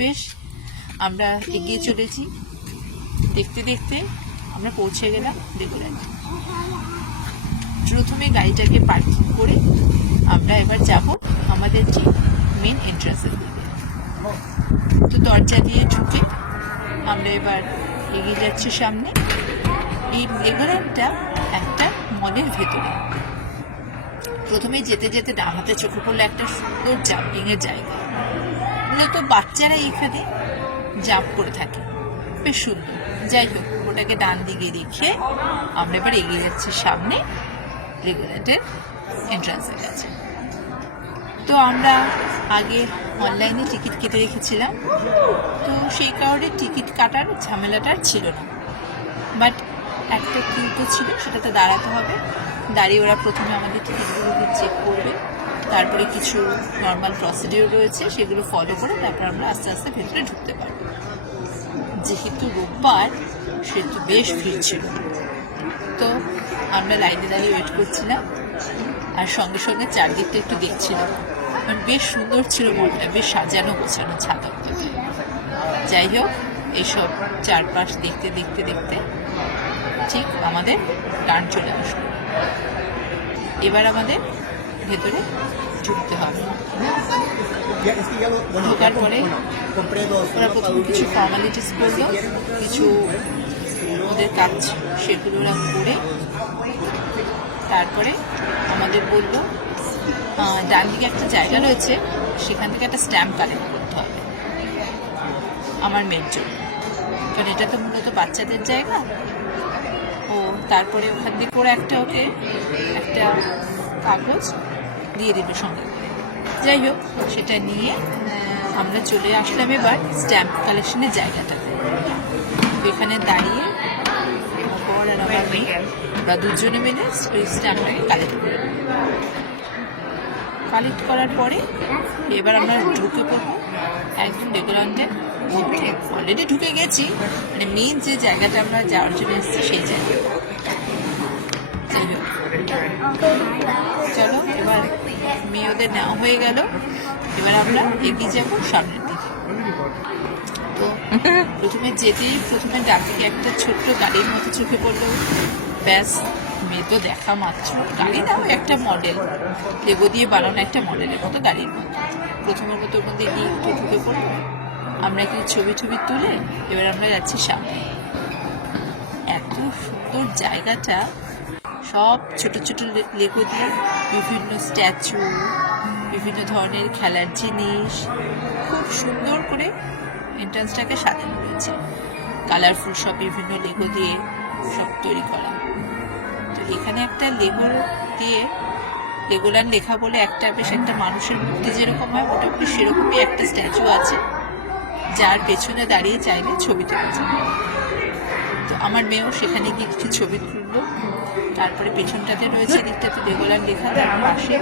বেশ আমরা এগিয়ে চলেছি। দেখতে দেখতে আমরা পৌঁছে গেলাম লেগোল্যান্ড। প্রথমে গাড়িটাকে পার্কিং করে আমরা এবার যাব আমাদের যে মেন এন্ট্রান্সের দিকে। তো দরজা দিয়ে ঢুকে আমরা এবার এগিয়ে যাচ্ছি সামনে। এই লেগোল্যান্ডটা একটা মলের ভেতরে। প্রথমে যেতে যেতে ডান হাতে চোখে পড়লো একটা সুন্দর জাম্পিং এর জায়গা। মূলত বাচ্চারা এখানে জাম্প করে থাকে, বেশ সুন্দর। যাই হোক, ওটাকে ডান দিকে রেখে আমরা এবার এগিয়ে যাচ্ছি সামনে লেগোল্যান্ডের এন্ট্রান্সের কাছে। তো আমরা আগে অনলাইনে টিকিট কেটে রেখেছিলাম, তো সেই কারণে টিকিট কাটার ঝামেলাটা ছিল না। বাট একটা কিউটো ছিল, সেটাতে দাঁড়াতে হবে। দাঁড়িয়ে ওরা প্রথমে আমাদের টিকিটগুলোকে চেক করবে, তারপরে কিছু নর্মাল প্রসিডিওর রয়েছে সেগুলো ফলো করে তারপর আমরা আস্তে আস্তে ভেতরে ঢুকতে পারবো। যেহেতু রোববার সেহেতু বেশ ভিড় ছিল, তো আমরা লাইনে দাঁড়িয়ে ওয়েট করছিলাম আর সঙ্গে সঙ্গে চারদিকটা একটু দেখছিলাম। বেশ সুন্দর ছিল মলটা, বেশ সাজানো গোছানো ছাদা। যাই হোক, এইসব চারপাশ দেখতে দেখতে দেখতে ঠিক আমাদের টার্ন চলে আসলো। এবার আমাদের ভেতরে ঢুকতে হবে। ঢোকার পরে ওরা প্রথম কিছু ফর্মালিটিস করলো, কিছু ওদের কাজ সেগুলো ওরা করে তারপরে আমাদের বললো ডান দিকে একটা জায়গা রয়েছে, সেখান থেকে একটা স্ট্যাম্প কালেক্ট করতে হবে আমার মেয়ের জন্য, কারণ এটা তো মূলত বাচ্চাদের জায়গা। ও তারপরে ওখান থেকে ওরা ওকে একটা কাগজ দিয়ে দেবে সঙ্গে। যাই হোক, সেটা নিয়ে আমরা চলে আসলাম এবার স্ট্যাম্প কালেকশনের জায়গাটাতে। এখানে দাঁড়িয়ে বর আর আমার মেয়ে ওরা দুজনে মিলে ওই স্ট্যাম্পটাকে কালেক্ট করার পরে এবার আমরা ঢুকে পড়বো একদম লেগোল্যান্ডের মধ্যে। অলরেডি ঢুকে গেছি, মানে মেন যে জায়গাটা আমরা যাওয়ার জন্য এসেছি সেই জায়গা। যাই হোক, চলো এবার মেয়ে ওদের নেওয়া হয়ে গেল। এবার আমরা এগিয়ে যাবো সামনের দিকে। তো প্রথমে ডান দিকে একটা ছোট্ট গাড়ির মতো চোখে পড়লো। ব্যাস, মেয়ে তো দেখা মাত্র, গাড়ি নাও একটা মডেল, লেগো দিয়ে বানানো একটা মডেলের মতো গাড়ির মতো। প্রথমের মতো ওর মধ্যে গিয়ে একটু ঢুকে পড়লো। আমরা কি ছবি তুলে এবার আমরা যাচ্ছি সামনে। এত সুন্দর জায়গাটা, সব ছোট ছোট লেগো দিয়ে বিভিন্ন স্ট্যাচু, বিভিন্ন ধরনের খেলার জিনিস, খুব সুন্দর করে এন্ট্রান্সটাকে সাজানো রয়েছে। কালারফুল সব বিভিন্ন লেগো দিয়ে সব তৈরি করা। তো এখানে একটা লেগো দিয়ে লেগোল্যান্ড লেখা বলে বেশ একটা মানুষের মূর্তি যেরকম হয় মোটামুটি সেরকমই একটা স্ট্যাচু আছে, যার পেছনে দাঁড়িয়ে চাইলে ছবি তোলা যায়। তো আমার মেয়েও সেখানে গিয়ে কিছু ছবি তুললো। তারপরে পেছনটাতে রয়েছে দিকটাতে লেগোল্যান্ড লেখা, তার পাশে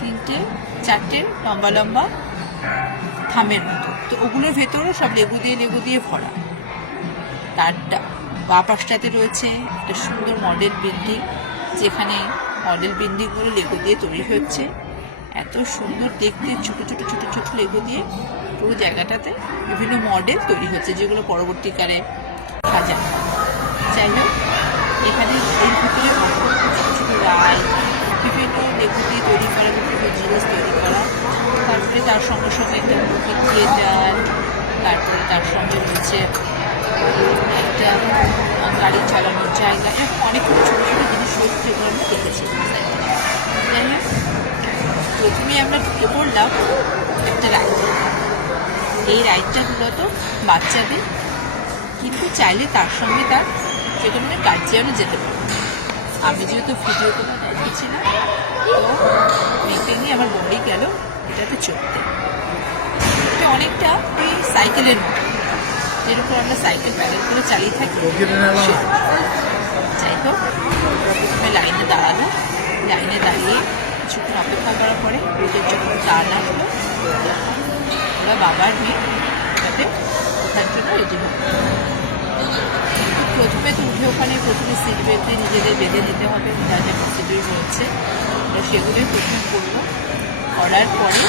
3-4টে লম্বা লম্বা থামের মতো। তো ওগুলোর ভেতরেও সব লেবু দিয়ে ভরা। তার বা পাশটাতে রয়েছে একটা সুন্দর মডেল বিল্ডিং, যেখানে মডেল বিল্ডিংগুলো লেগো দিয়ে তৈরি হচ্ছে। এত সুন্দর দেখতে, ছোট ছোট লেগো দিয়ে পুরো জায়গাটাতে বিভিন্ন মডেল তৈরি হচ্ছে, যেগুলো পরবর্তীকালে সাজানো। যাই হোক, এখানে এর ভিতরে ছোট রাইড, বিভিন্ন লেগো দিয়ে তৈরি করা বিভিন্ন জিনিস তৈরি করা। তারপরে তার সঙ্গে একটা মুভি থিয়েটার, তারপরে তার সঙ্গে রয়েছে একটা গাড়ি চালানোর জায়গা, এরকম অনেক ছোটো ছোটো জিনিস রয়েছে যেগুলো আমরা দেখেছি। যাই হোক, প্রথমেই আমরা ঢুকে পড়লাম একটা রাইড। এই রাইডটা মূলত বাচ্চাদের, কিন্তু চাইলে তার সঙ্গে তার যে কোনো গার্জিয়ানও যেতে পারে। আমি যেহেতু ভিডিও করে দেখেছিলাম, তো মেয়েকে নিয়ে আমার বড়ি গেল এটাতে চড়তে। এটা অনেকটা ওই সাইকেলের মতো, যেরকম আমরা সাইকেল প্যাডেল করে চালিয়ে থাকি। যাই হোক, প্রথমে লাইনে দাঁড়ালো। লাইনে দাঁড়িয়ে কিছুক্ষণ অপেক্ষা করার পরে ওদের যখন টার্ন আসলো, ওরা বাবার মেয়ে ওটাতে ওঠার জন্য রেডি হবে। প্রথমে তো উঠে ওখানে প্রথমে সিট বেল্টে নিজেদের বেঁধে নিতে হবে, যা যা প্রসিডিউর রয়েছে সেগুলোই প্রথমে করলো। করার পরে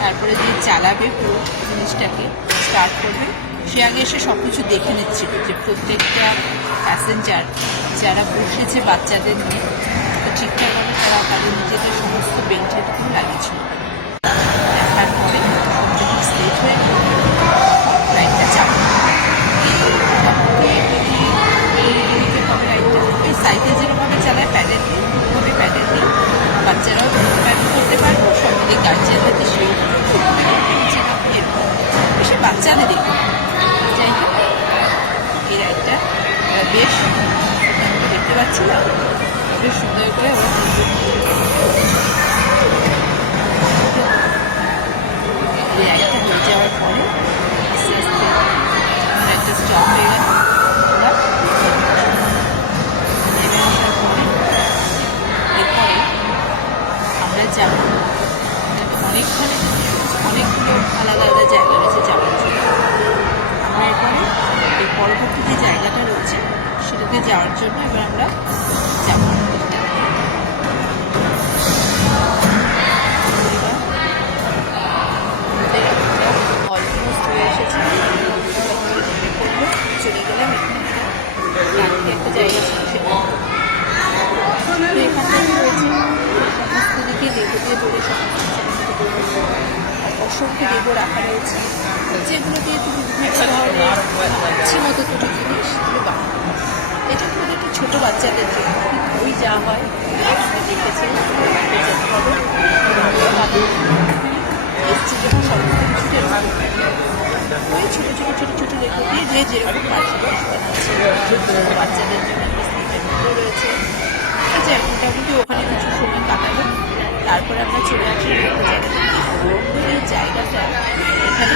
তারপরে যে চালাবে পুরো জিনিসটাকে স্টার্ট করবে, সে আগে এসে সব কিছু দেখে নিচ্ছিল যে প্রত্যেকটা প্যাসেঞ্জার যারা বসেছে বাচ্চাদের নিয়ে তো ঠিকঠাকভাবে তারা তাদের নিজেদের সমস্ত বেল্টের লাগিয়েছিল। দেখার পরে যখন স্টেজ হয়ে গেল লাইনটা চাপা ওই সাইকেল যেরকমভাবে চালায় প্যাডেল দিয়ে ওভাবে প্যাডেল দিয়ে বাচ্চারাও প্যাডেল করতে পারবো, সঙ্গে গার্জিয়ান হয়তো সেই এসে বাচ্চাদের দেখবে। যাই হোক এই রাইডটা বেশ দেখতে পাচ্ছিলাম, বেশ সুন্দর করে এই রাইডটা হয়ে যাওয়ার পরে আস্তে আস্তে একটা স্টপ হয়ে গেল। নেমে আসার পরে এরপরে আমরা যাবো অনেকখানে অনেকগুলো আলাদা আলাদা জায়গা রয়েছে যাওয়ার জন্য। আমরা এরপরে এই পরবর্তী যে জায়গাটা রয়েছে সেটাতে যাওয়ার জন্য এবার আমরা যাব। অলমোস্ট হয়ে এসেছে, চলে গেলাম এখানে একটা জায়গা ছিল সেটা এখানে রয়েছে সমস্ত দিকে লেবু দিয়ে ধরে অসংখ্য লেবু রাখা রয়েছে, যেগুলো দিয়ে তুমি বিভিন্ন ধরনের ইচ্ছে মতো দুটো জিনিস তুমি বানাবে। এটা তোমাদের একটু ছোটো বাচ্চাদের জন্য, ওই যা হয় দেখেছে এসছি যখন সমস্ত কিছুতে ওই ছোটো ছোটো ছোটো ছোটো লেবু দিয়ে যে যেরকম পারছে বাচ্চাদের জন্য রয়েছে। আচ্ছা মোটামুটি ওখানে কিছু সময় কাটাবো, তারপরে আমরা চলে আসি এই জায়গাটা। এখানে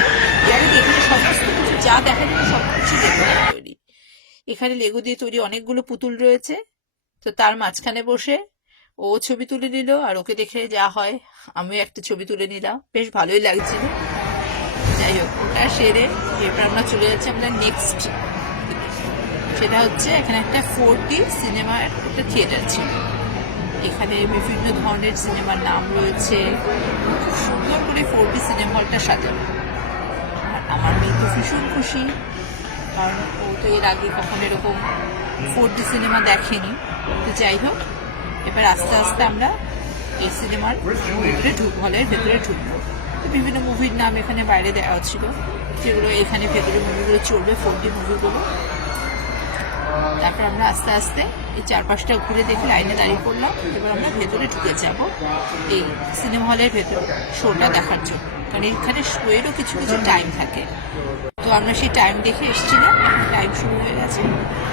এখানে সমস্ত কিছু যা দেখা যাবে সব কিছু লেগো দিয়ে তৈরি। এখানে লেগো দিয়ে তৈরি অনেকগুলো পুতুল রয়েছে, তো তার মাঝখানে বসে ও ছবি তুলে নিল, আর ওকে দেখে যা হয় আমিও একটা ছবি তুলে নিলাম, বেশ ভালোই লাগছিল। যাই হোক ওটা সেরে এরপর আমরা চলে যাচ্ছি আমরা নেক্সট, সেটা হচ্ছে এখানে একটা 4D সিনেমার একটা থিয়েটার ছিল। এখানে বিভিন্ন ধরনের সিনেমার নাম রয়েছে, খুব সুন্দর করে 4D সিনেমা হলটা সাজানো। আর আমার মেয়ে তো ভীষণ খুশি, কারণ ও তো এর আগে কখনো এরকম 4D সিনেমা দেখেনি। তো যাই হোক এবার আস্তে আস্তে আমরা এই সিনেমার হলের ভেতরে ঢুকবো। বিভিন্ন মুভির নাম এখানে বাইরে দেওয়া ছিল, যেগুলো এখানে ভেতরে মুভিগুলো চলবে 4D মুভিগুলো। তারপর আমরা আস্তে আস্তে এই চারপাশটা ঘুরে দেখে লাইনে দাঁড়িয়ে পড়লাম। এবার আমরা ভেতরে ঢুকে যাব এই সিনেমা হলের ভেতরে শোটা দেখার জন্য, কারণ এখানে শোয়েরও কিছু কিছু টাইম থাকে। তো আমরা সেই টাইম দেখে এসেছিলাম, টাইম শুরু হয়ে গেছে,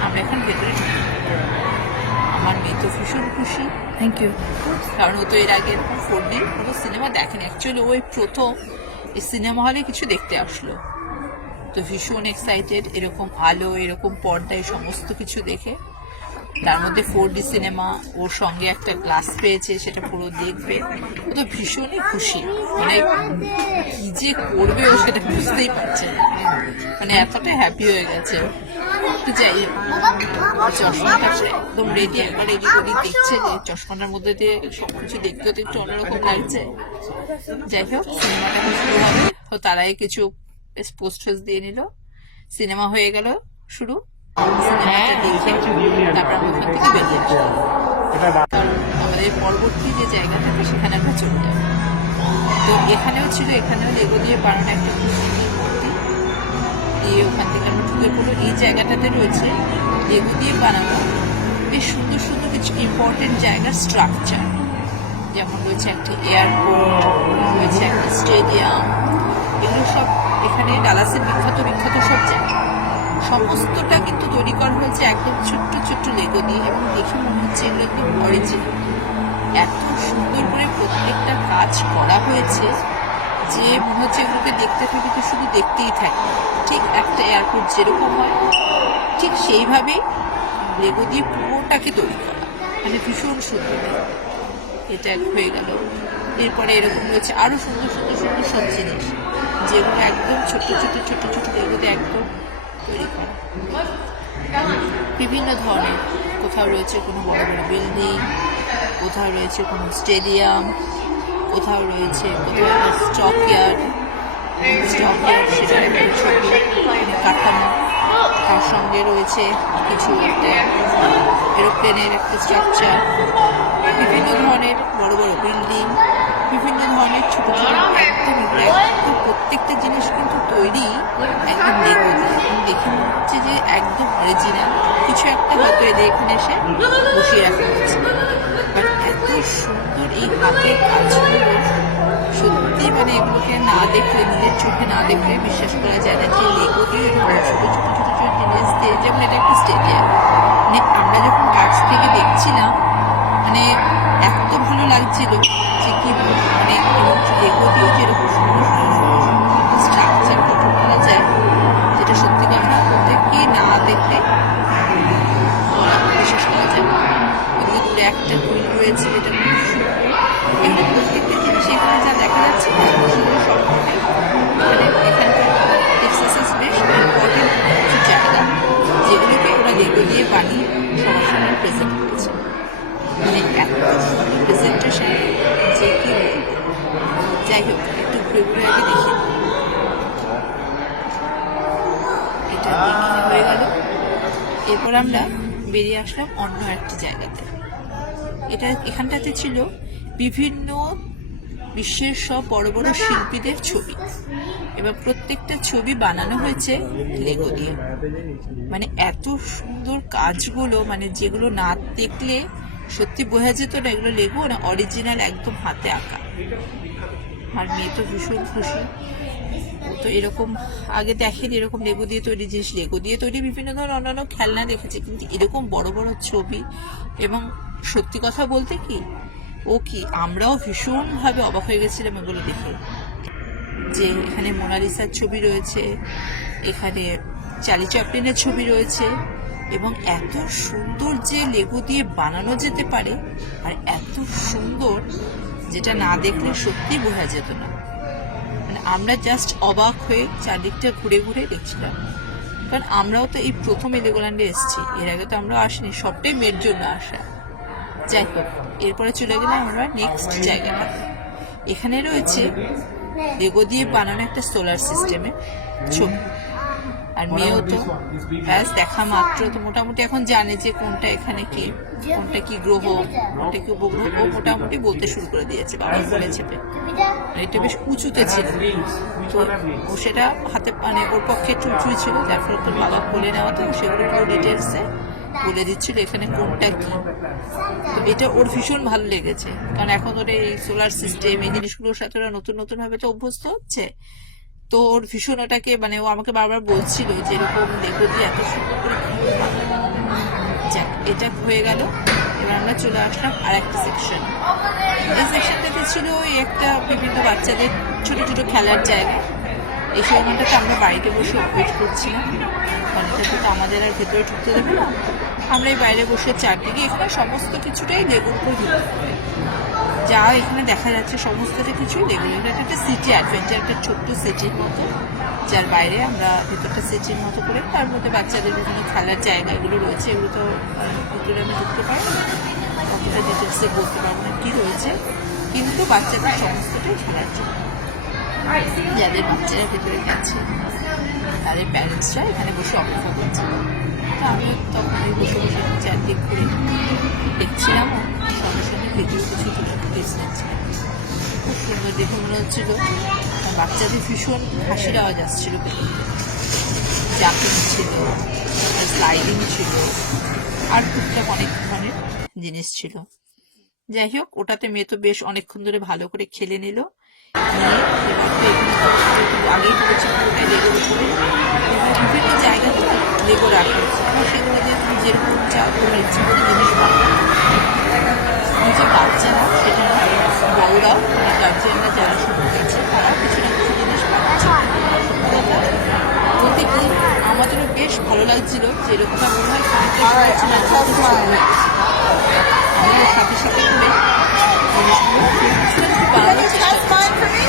আমরা এখন ভেতরে ঢুকি। আমার মেয়ে তো ভীষণ খুশি, থ্যাংক ইউ, কারণ ও তো এর আগে এরকম 4D কোনো সিনেমা দেখেনি। অ্যাকচুয়ালি ওই প্রথম এই সিনেমা হলে কিছু দেখতে আসলো, তো ভীষণ এক্সাইটেড এরকম আলো এরকম পর্দায় সমস্ত কিছু দেখে। তার মধ্যে 4D সিনেমা, ওর সঙ্গে একটা ক্লাস পেয়েছে, সেটা পুরো দেখবে। ও তো ভীষণই খুশি, মানে কি যে করবে ও সেটা বুঝতেই পারছে না, মানে এতটাই হ্যাপি হয়ে গেছে। তো যাই হোক চশমাটা একদম রেডি, একবার এদিক ওদিক দেখছে যে চশমাটার মধ্যে দিয়ে সবকিছু দেখতে তো একটু অন্যরকম লাগছে। যাই হোক সিনেমাটা শুরু হবে, তো তারাই কিছু পোস্টার দিয়ে নিল, সিনেমা হয়ে গেল শুরু। সিনেমাটা দেখে তারপর আমরা ওখান থেকে বেরিয়ে আসলাম, আমাদের পরবর্তী যে জায়গা থাকে সেখানে আমরা চলে যাবো। তো এখানেও ছিল, এখানেও লেগো দিয়ে বানানো একটা সুন্দর মূর্তি দিয়ে ওখান থেকে আমরা ঢুকে পড়লো। এই জায়গাটাতে রয়েছে লেগো দিয়ে বানানো বেশ সুন্দর সুন্দর কিছু ইম্পর্টেন্ট জায়গার স্ট্রাকচার, যেমন রয়েছে একটা এয়ারপোর্ট, রয়েছে একটা স্টেডিয়াম, এগুলো সব এখানে ডালাসের বিখ্যাত বিখ্যাত সব জায়গা। সমস্তটা কিন্তু তৈরি করা হয়েছে একদম ছোট্ট ছোট্ট লেগো দিয়ে, এবং দেখে মনে হচ্ছে এগুলো একদম অরিজিনাল। এত সুন্দর করে প্রত্যেকটা কাজ করা হয়েছে যে মনে হচ্ছে এগুলোকে দেখতে থাকি তো শুধু দেখতেই থাকি। ঠিক একটা এয়ারপোর্ট যেরকম হয় ঠিক সেইভাবেই লেগো দিয়ে পুরোটাকে তৈরি করা, মানে ভীষণ সুন্দর। এটা হয়ে গেল। এরপরে এরকম রয়েছে আরো সুন্দর সুন্দর সুন্দর সব জিনিস, যেগুলো একদম ছোট ছোট ছোট ছোট লেগোতে একদম তৈরি করা। বিভিন্ন ধরনের, কোথাও রয়েছে কোনো বড় বড় বিল্ডিং, কোথাও রয়েছে কোনো স্টেডিয়াম, কোথাও রয়েছে কোথাও স্টক ইয়ার্ড, সেটার একটা ছবি কাঠামো, তার সঙ্গে রয়েছে কিছু একটা এরোপ্লেনের একটা স্ট্রাকচার, বিভিন্ন ধরনের বড় বড় বিল্ডিং, বিভিন্ন ধরনের ছোট ছোট একদম প্রত্যেকটা জিনিস কিন্তু তৈরি একদম লেগো দিয়ে। দেখে মনে হচ্ছে যে একদম অরিজিনাল কিছু একটা হয়তো এদের এখানে এসে বসিয়ে রাখা হচ্ছে। বাট এত সুন্দর এই হাতের কাজগুলো, সত্যি মানে এগুলোকে না দেখলে, নিজের চোখে না দেখলে বিশ্বাস করা যায় না যে লেগো দিয়ে ছোট ছোট ছোট ছোট জিনিস দিয়ে, যেমন এটা একটা স্টেডিয়াম, মানে আমরা যখন কাছ থেকে দেখছিলাম মানে এত ভালো লাগছিল যে কি মানে লেগো দিয়ে যেরকম সুন্দর সুন্দর স্ট্রাকচার গঠন করা যায়, যেটা সত্যি কথা ওদেরকে না দেখলে বিশ্বাস করা যায় না। ওদিকে দূরে একটা ফুল রয়েছে যেটা এগুলো প্রত্যেকটা জিনিস এখানে যা দেখা যাচ্ছে না সেগুলো সম্পর্কে এখানকার টেক্সাসের বেশ ইম্পর্টেন্ট কিছু জায়গা যেগুলোকে ওরা লেগো দিয়ে বানিয়ে সবার সামনে প্রেজেন্ট করেছে। মানে এত সুন্দর প্রেজেন্টেশন যে কি বলবো। যাই হোক, একটু ঘুরে ঘুরে আগে দেখি। এটা দেখে হয়ে গেল। এরপর আমরা বেরিয়ে আসলাম অন্য একটি জায়গাতে। এখানটাতে ছিল বিভিন্ন বিশ্বের সব বড় বড় শিল্পীদের ছবি, এবং প্রত্যেকটা ছবি বানানো হয়েছে লেগো দিয়ে। মানে এত সুন্দর কাজগুলো, মানে যেগুলো না দেখলে সত্যি বোঝা যেত না এগুলো লেগো না অরিজিনাল একদম হাতে আঁকা। আর মেয়ে তো ভীষণ খুশি। তো এরকম আগে দেখেনি এরকম লেগো দিয়ে তৈরি জিনিস, লেগো দিয়ে তৈরি বিভিন্ন ধরনের অন্যান্য খেলনা দেখেছে, কিন্তু এরকম বড় বড় ছবি। এবং সত্যি কথা বলতে কি আমরাও ভীষণভাবে অবাক হয়ে গেছিলাম এগুলো দেখে, যে এখানে মোনালিসার ছবি রয়েছে, এখানে চার্লি চ্যাপলিনের ছবি রয়েছে, এবং এত সুন্দর যে লেগো দিয়ে বানানো যেতে পারে, আর এত সুন্দর যেটা না দেখলে সত্যি বোঝা যেত না। মানে আমরা জাস্ট অবাক হয়ে চারদিকটা ঘুরে ঘুরে দেখছিলাম, কারণ আমরাও তো এই প্রথম লেগোল্যান্ডে এসেছি, এর আগে তো আমরা আসিনি, সবটাই মেয়ের জন্য আসা। যাই হোক, এরপরে চলে গেলাম আমরা নেক্সট জায়গাটা। এখানে রয়েছে লেগো দিয়ে বানানো একটা সোলার সিস্টেমের ছবি। আর মেয়েও তো ব্যাস দেখা মাত্র তো মোটামুটি এখন জানে যে কোনটা এখানে কি, কোনটা কি গ্রহ, কোনটা কি উপগ্রহ, ও মোটামুটি বলতে শুরু করে দিয়েছে, বাবা বলে চেপে। এটা বেশ উঁচুতে ছিল, তো ও সেটা হাতে মানে ওর পক্ষে একটু উঁচুই ছিল, যার ফলে তোর বাবা বলে নেওয়া, তো সেগুলো পুরো ডিটেলসে বলে দিচ্ছিল এখানে কোনটা কি। তো এটা ওর ভীষণ ভালো লেগেছে, কারণ এখন ওর এই সোলার সিস্টেম এই জিনিসগুলোর সাথে ওরা নতুন নতুন ভাবে তো অভ্যস্ত হচ্ছে। তো ওর ভীষণ ওটাকে মানে ও আমাকে বারবার বলছিল যে এরকম লেগো দিয়ে এত সুন্দর করে। যাক, এটা হয়ে গেল। এবার আমরা চলে আসলাম আর একটা সেকশন। এই সেকশনটাতে ছিল ওই একটা বিভিন্ন বাচ্চাদের ছোট ছোট খেলার জায়গা। এই সময়টাতে আমরা বাড়িতে বসে ওয়েট করছিলাম, কারণ এটাতে তো আমাদের আর ভেতরে ঢুকতে দেবে না। আমরা এই বাইরে বসে চারদিকে, এখানে সমস্ত কিছুটাই লেগোর উপর ভিত্তি করে, যা এখানে দেখা যাচ্ছে সমস্তটা কিছুই লেগো। এটা একটা সিটি অ্যাডভেঞ্চার, একটা ছোট্ট সিটির মতো, যার বাইরে আমরা ভেতরটা সিটির মতো করে, তার মধ্যে বাচ্চাদের বিভিন্ন খেলার জায়গা এগুলো রয়েছে। এগুলো তো ভিতরে আমি ঢুকতে পারবো না, অতটা ডিটেলসে বলতে পারবো না কী রয়েছে, কিন্তু বাচ্চাদের সমস্তটাই খেলার জন্য। যাদের বাচ্চারা ভেতরে গেছে তাদের প্যারেন্টসরা এখানে বসে অপেক্ষা করছে। তো আমি তখন বসে বসে চারদিক ঘুরে দেখছিলাম, সঙ্গে সঙ্গে ভিডিও কিছু ক্লিপস নিচ্ছিলাম। খুব সুন্দর দেখে মনে হচ্ছিল। বাচ্চাদের ভীষণ হাসির আওয়াজ আসছিল, জাম্পিং ছিল, স্লাইডিং ছিল, আর টুকটাক অনেক ধরনের জিনিস ছিল। যাই হোক, ওটাতে মেয়ে তো বেশ অনেকক্ষণ ধরে ভালো করে খেলে নিল। আগেই বলেছি পুরোটাই লেগোর উপরে, এবং বিভিন্ন জায়গাতে লেগো রাখা হচ্ছে, এবং সেগুলো দিয়ে তুমি যেরকম চাও তোমার ইচ্ছে করে জিনিস বানাও। যে বাচ্চারা সেটা বড়রাও গার্জিয়ানরা যারা শুরু করেছে তারাও কিছু না কিছু জিনিস বানাচ্ছে। বলতে কি আমাদেরও বেশ ভালো লাগছিল, যে এরকমটা মনে হয় আমাদের সাথে সাথে করে জিনিসগুলো বানানোর চেষ্টা করছি।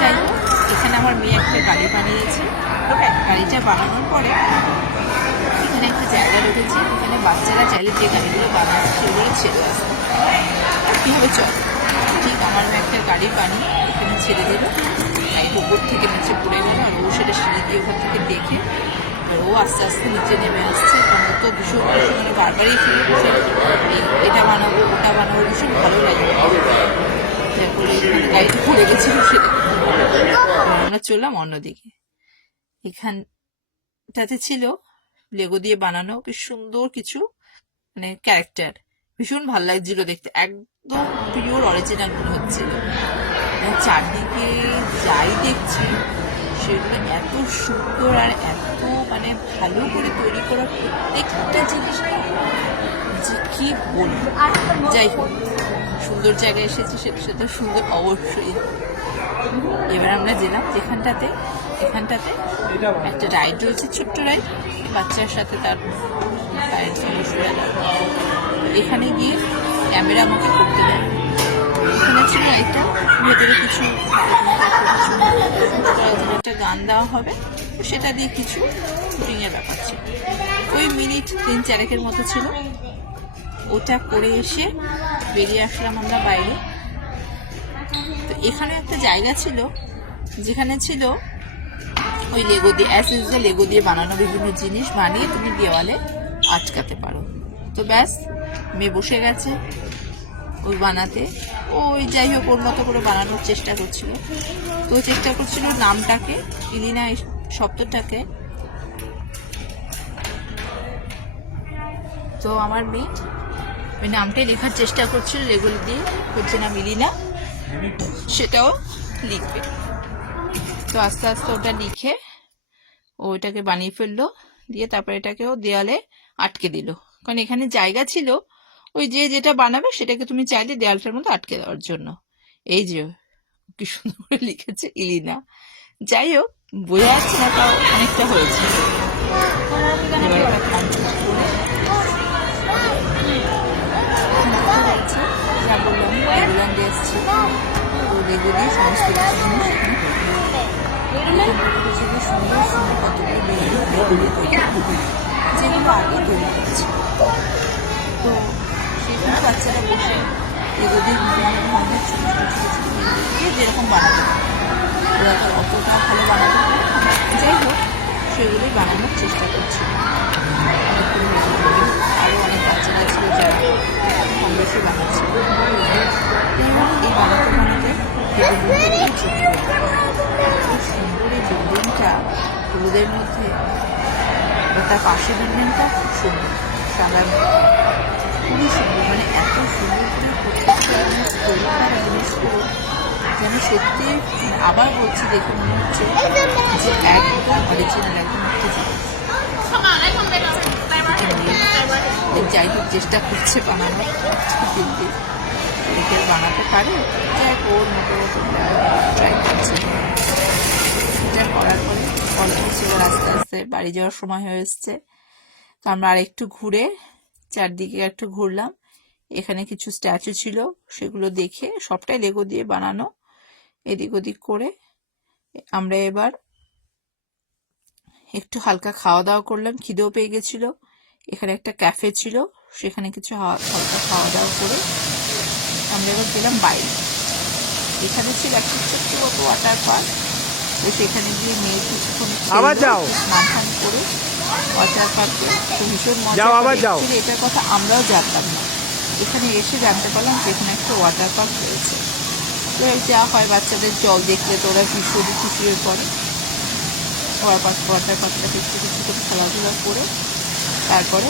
যাই হোক, এখানে আমার মেয়ে একটা গাড়ি বানিয়েছে। গাড়িটা বানানোর পরে এখানে একটা জায়গা রেখেছে, এখানে বাচ্চারা চাইলে যে গাড়িগুলো বানাচ্ছে সেগুলো ছেড়ে আসবে। কীভাবে চল, ঠিক আমার মেয়ে একটা গাড়ি বানিয়ে এখানে ছেড়ে দিল। গাড়ির উপর থেকে নিচে পড়ে গেল, আর ও সেটা সিঁড়ি দিয়ে ওখান থেকে দেখে আর ও আস্তে আস্তে নিচে নেমে আসছে। আমার তো ভীষণ ভীষণ মানে বারবারই ফিরে বসে এটা বানাবো ওটা বানাবো, ভীষণ ভালো লাগে। তারপরে গাড়িটা পড়ে গেছিল, সেটা আমরা চললাম অন্যদিকে। এখানটাতে ছিল লেগো দিয়ে বানানো বেশ সুন্দর কিছু মানে ক্যারেক্টার, ভীষণ ভালো লাগছিল দেখতে, একদম পিওর অরিজিনাল মনে হচ্ছিল। চারদিকে যাই দেখছি সেগুলো এত সুন্দর আর এত মানে ভালো করে তৈরি করা প্রত্যেকটা জিনিস না, যে কি বলবো। যাই হোক, সুন্দর জায়গায় এসেছি, সেটা সুন্দর অবশ্যই। এবার আমরা গেলাম এখানটাতে একটা রাইড রয়েছে, ছোট্ট রাইড, বাচ্চার সাথে তার পায়ের সমস্যা। এখানে গিয়ে ক্যামেরা আমাকে করতে দেয়। এখানে ছিল রাইডটা, ভেতরে কিছু একটা গান দেওয়া হবে, সেটা দিয়ে কিছু শুটিংয়ের ব্যাপার ছিল। ওই মিনিট 3-4 মতো ছিল। ওটা করে এসে বেরিয়ে আসলাম আমরা বাইরে। তো এখানে একটা জায়গা ছিল যেখানে ছিল ওই লেগো দিয়ে অ্যাজ ইউজুয়াল লেগো দিয়ে বানানো বিভিন্ন জিনিস বানিয়ে তুমি দেওয়ালে আটকাতে পারো। তো ব্যাস, মেয়ে বসে গেছে ওই বানাতে। ওই যাই হোক ওর মতো করে বানানোর চেষ্টা করছিল। তো চেষ্টা করছিল নামটাকে, ইলিনা শব্দটাকে। তো আমার মেয়ে ওই নামটাই লেখার চেষ্টা করছিল, লেগো দিয়ে হচ্ছে না ইলিনা, সেটাও লিখবে। তো আস্তে আস্তে ওটা লিখে ওইটাকে বানিয়ে ফেললো, দিয়ে তারপরে এটাকেও দেয়ালে আটকে দিল। কারণ এখানে জায়গা ছিল ওই যে যেটা বানাবে সেটাকে তুমি চাইলে দেয়ালটার মধ্যে আটকে দেওয়ার জন্য। এই যে কি সুন্দর করে লিখেছে ইলিনা। যাই হোক, বোঝা যাচ্ছে না, তাও অনেকটা হয়েছে। এবার এটা কমপ্লিট করে যা বললাম লেগোল্যান্ডে এসছি, তো লেগো দিয়ে সমস্ত কিছু জিনিস সুন্দর সুন্দর কতগুলো যেগুলো আগে তৈরি করেছে। তো সেখানে বাচ্চারা বসে লেগো দিয়ে বিভিন্ন ধরনের ছোটো ছোটো ছোটো ছোটো দিয়ে যেরকম বানাতে পারে, ওরা তো অতটা ভালো বানাতে পারে। যাই হোক, সেগুলোই বানানোর চেষ্টা করছিল। আরও অনেক বাচ্চারা ছিল যারা কম বেশি বানাচ্ছিল। এই বানাতে বানাতে সুন্দর এই বিল্ডিংটা, হলুদের মধ্যে তার পাশে বিল্ডিংটা খুব সুন্দর, সাদা খুবই সুন্দর, মানে এত সুন্দর করে প্রত্যেকটা জিনিসগুলো যেন সত্যি, আবার বলছি দেখে মনে হচ্ছে যে একদম অরিজিনাল, একদম একটা জিনিস। যাই হোক, চেষ্টা করছে বানানোর, দেখে বানাতে পারে, যাই হোক ওর মতো ট্রাই করছে। এটা করার পরে অলমোস্ট এবার আস্তে আস্তে বাড়ি যাওয়ার সময় হয়ে এসছে। তো আমরা আর একটু ঘুরে চারদিকে একটু ঘুরলাম। এখানে কিছু স্ট্যাচু ছিল, সেগুলো দেখে, সবটাই লেগো দিয়ে বানানো, এদিক ওদিক করে আমরা এবার একটু হালকা খাওয়া দাওয়া করলাম, খিদেও পেয়ে গেছিল। এখানে একটা ক্যাফে ছিল, সেখানে কিছু হালকা খাওয়া দাওয়া করে আমরা এবার গেলাম বাইরে। এখানে ছিল একটা ছোট্ট মতো ওয়াটার পার্ক, তো সেখানে গিয়ে মেয়ে কিছুক্ষণ স্নান টান করে ওয়াটার পার্কে, তো ভীষণ মজা। এটার কথা আমরাও জানতাম না, এখানে এসে জানতে পারলাম যে এখানে একটা ওয়াটার পার্ক রয়েছে। তো যা হয়, বাচ্চাদের জল দেখলে তো ওরা ভীষণই খুশি হয়ে পড়ে। ওয়াটার পার্কটাকে একটু কিছু করে খেলাধুলা করে তারপরে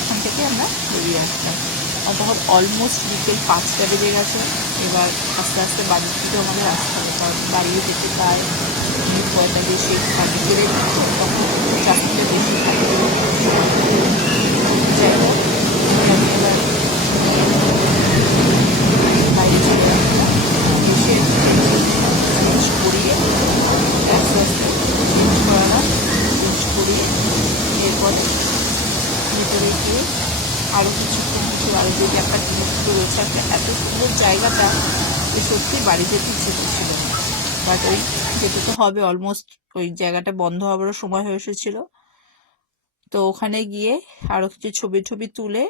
এখান থেকে আমরা বেরিয়ে আসলাম। আর তখন অলমোস্ট বিকেল 5টা বেজে গেছে। এবার আস্তে আস্তে বাড়ির দিকে আমাদের আসতে হবে, কারণ বাড়িও যেতে প্রায় 45 বিকেলের দিকে, তখন ট্রাফিকটা বেশি থাকে। যাই হোক, এবার বাইরে চলে আসলাম, এসে চেঞ্জ করিয়ে আস্তে আস্তে চেঞ্জ করালাম, চেঞ্জ করিয়ে এরপরে ভিতরে গিয়ে আরও কিছুক্ষণ আরও যে একটা জিনিসগুলো রয়েছে, একটা এত সুন্দর জায়গাটা যে সত্যি বাড়ি যেতে ইচ্ছে করছিল না, বাট ওই যেতে তো হবে, অলমোস্ট ওই জায়গাটা বন্ধ হওয়ারও সময় হয়ে এসেছিল। তো ওখানে গিয়ে আরও কিছু ছবি তুলে,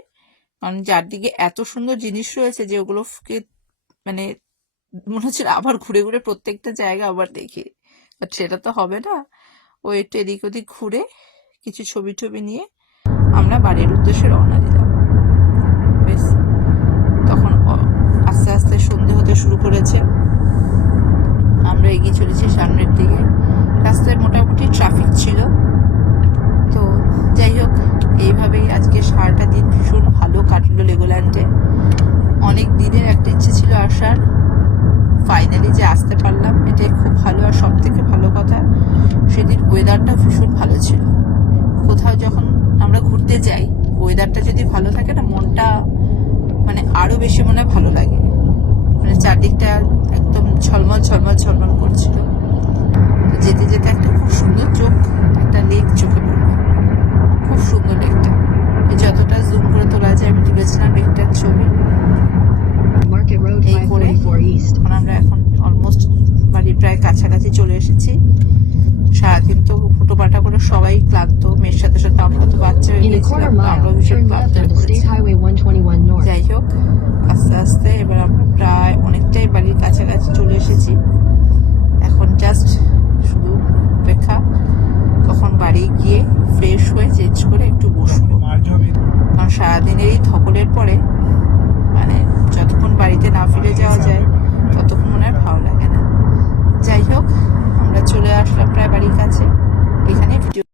কারণ যার দিকে এত সুন্দর জিনিস রয়েছে যে ওগুলোকে মানে মনে হচ্ছিল আবার ঘুরে ঘুরে প্রত্যেকটা জায়গা আবার দেখি, বাট সেটা তো হবে না। ও একটু এদিক ওদিক ঘুরে কিছু ছবি টবি নিয়ে আমরা বাড়ির উদ্দেশ্যে রওনা দিলাম। বেশ, তখন আস্তে আস্তে সন্ধে হতে শুরু করেছে। আমরা এগিয়ে চলেছি সামনের দিকে। রাস্তায় মোটামুটি ট্রাফিক ছিল। তো যাই হোক, এইভাবেই আজকে সারাটা দিন ভীষণ ভালো কাটলো লেগোল্যান্ডে। অনেক দিনের একটা ইচ্ছে ছিল আসার, ফাইনালি যে আসতে পারলাম এটাই খুব ভালো। আর সব থেকে ভালো কথা, সেদিন ওয়েদারটা ভীষণ ভালো ছিল। কোথাও যখন আমরা ঘুরতে যাই, ওয়েদারটা যদি ভালো থাকে না, মনটা মানে আরো বেশি মনে হয় ভালো লাগে। মানে চারদিকটা একদম ঝলমল ঝলমল ঝলমল করছিল। তো যেতে যেতে একটা খুব সুন্দর একটা লেক চোখে পড়লো। খুব সুন্দর লেকটা, যতটা জুম করে তোলা যায় আমি তুলেছিলাম লেকটার ছবি। এই করে আমরা এখন অলমোস্ট বাড়ির প্রায় কাছাকাছি চলে এসেছি। সারাদিন তো ফুটোপাটা করে সবাই ক্লান্ত, মেয়ের সাথে সাথে আমরা তো বাচ্চা হয়ে গেছিলাম, আমরাও ভীষণ ক্লান্ত হয়ে পড়েছি। যাই হোক, আস্তে আস্তে এবার আমরা প্রায় অনেকটাই বাড়ির কাছাকাছি চলে এসেছি। এখন জাস্ট শুধু অপেক্ষা কখন বাড়ি গিয়ে ফ্রেশ হয়ে চেঞ্জ করে একটু বসবো। কারণ সারাদিনের এই ধকলের পরে মানে যতক্ষণ বাড়িতে না ফিরে যাওয়া যায় ততক্ষণ মনে হয় ভালো লাগে না। যাই হোক, আমরা চলে আসলাম প্রায় বাড়ির কাছে। এখানে ভিডিও